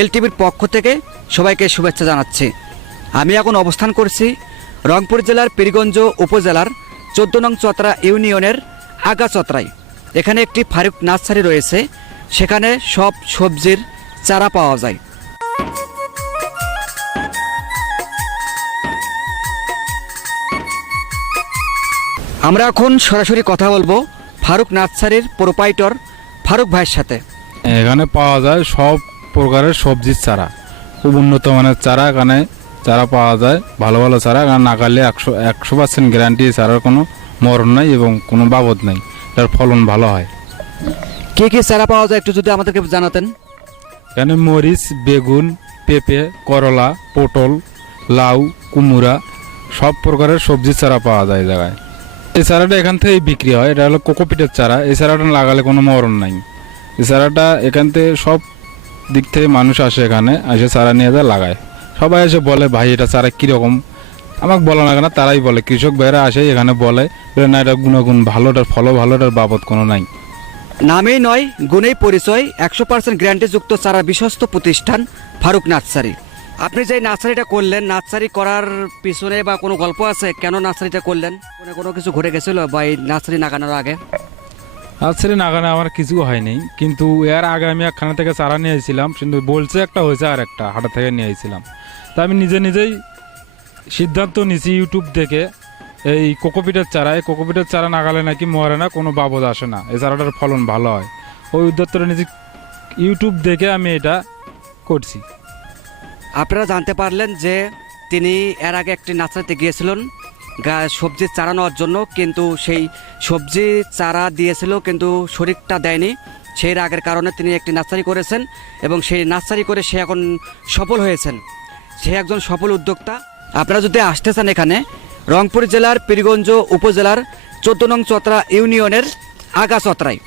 এলটিভির পক্ষ থেকে সবাইকে শুভেচ্ছা জানাচ্ছি। আমি এখন অবস্থান করছি রংপুর জেলার পীরগঞ্জ উপজেলার চোদ্দ নং চতরা ইউনিয়নের আগা চতরায়। এখানে একটি ফারুক নার্সারি রয়েছে, সেখানে সব সবজির চারা পাওয়া যায়। আমরা এখন সরাসরি কথা বলব ফারুক নার্সারির প্রোপাইটর ফারুক ভাইয়ের সাথে। এখানে পাওয়া যায় সব প্রকারের সবজির চারা। খুব উন্নত মানের চারা এখানে চারা পাওয়া যায়। ভালো ভালো চারা। এখানে নাগালে একশো একশো পার্সেন্ট গ্যারান্টি চারার কোনো মরণ নাই এবং কোনো বাবদ নাই। তার ফলন ভালো হয়। কে কে চারা পাওয়া যায় একটু যদি আমাদেরকে জানাতেন? এখানে মরিচ বেগুন পেঁপে করলা পটল লাউ কুমড়া সব প্রকারের সবজির চারা পাওয়া যায় জায়গায়। এই চারাটা এখান থেকেই বিক্রি হয়। এটা হলো কোকোপিটের চারা। এই চারাটা লাগালে কোনো মরণ নাই। এই চারাটা এখান থেকে সব দিক থেকে মানুষ আসে এখানে, এসে চারা নিয়ে যায়, লাগায়। সবাই এসে বলে, ভাই, এটা চারা কীরকম? আমাকে বলা না, তারাই বলে। কৃষক ভাইরা আসে, এখানে বলে না, এটা গুণাগুণ ভালোটার, ফলও ভালোটার বাবদ কোনো নাই। নামেই নয়, গুণেই পরিচয়, একশো পার্সেন্ট গ্যারান্টিযুক্ত চারা বিশ্বস্ত প্রতিষ্ঠান ফারুক নার্সারি। আপনি যে নার্সারিটা করলেন, নার্সারি করার পিছনে বা কোনো গল্প আছে? কেন নার্সারিটা করলেন? কোনো কোনো কিছু ঘুরে গেছিল বা এই নার্সারি নাগানোর আগে? নার্সারি নাগানে আমার কিছু হয়নি, কিন্তু এর আগে আমি একখানা থেকে চারা নিয়ে এসেছিলাম কিন্তু বলছে একটা হয়েছে আর একটা, হাটা থেকে নিয়ে এসেছিলাম তা আমি নিজে নিজেই সিদ্ধান্ত নিছি ইউটিউব দেখে এই কোকোপিটের চারা এই কোকোপিটের চারা নাগালে নাকি মরে না, কোনো বাবদ আসে না, এই চারাটার ফলন ভালো হয়। ওই উদ্যোক্তটা নিজে ইউটিউব দেখে আমি এটা করছি। আপনারা জানতে পারলেন যে তিনি এর আগে একটি নার্সারিতে গিয়েছিলেন সবজির চারা নেওয়ার জন্য, কিন্তু সেই সবজি চারা দিয়েছিল, কিন্তু শরীরটা দেয়নি। সেই রাগের কারণে তিনি একটি নার্সারি করেছেন এবং সেই নার্সারি করে সে এখন সফল হয়েছেন। সে একজন সফল উদ্যোক্তা। আপনারা যদি আসতে চান এখানে, রংপুর জেলার পীরগঞ্জ উপজেলার চোদ্দ নং চতরা ইউনিয়নের আগা চতরায়।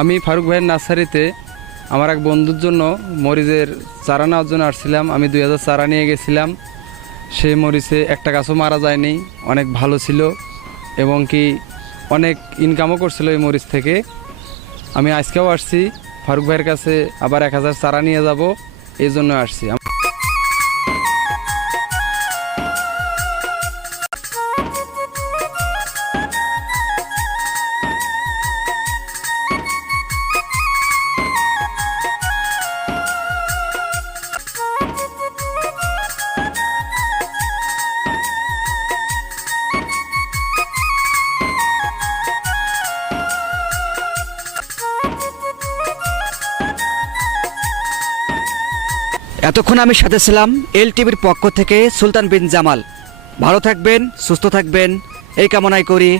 আমি ফারুক ভাইয়ের নার্সারিতে আমার এক বন্ধুর জন্য মরিচের চারা নেওয়ার জন্য আসছিলাম। আমি দুই হাজার চারা নিয়ে গেছিলাম। সেই মরিচে একটা গাছও মারা যায়নি, অনেক ভালো ছিল এবং কি অনেক ইনকামও করছিল এই মরিচ থেকে। আমি আজকেও আসছি, ফারুক ভাইয়ের কাছে আবার এক হাজার চারা নিয়ে যাব, এই জন্য আসছি। এতক্ষণ আমি সাথে ছিলাম এল টিভির পক্ষ থেকে সুলতান বিন জামাল। ভালো থাকবেন, সুস্থ থাকবেন। এই কামনাই করি।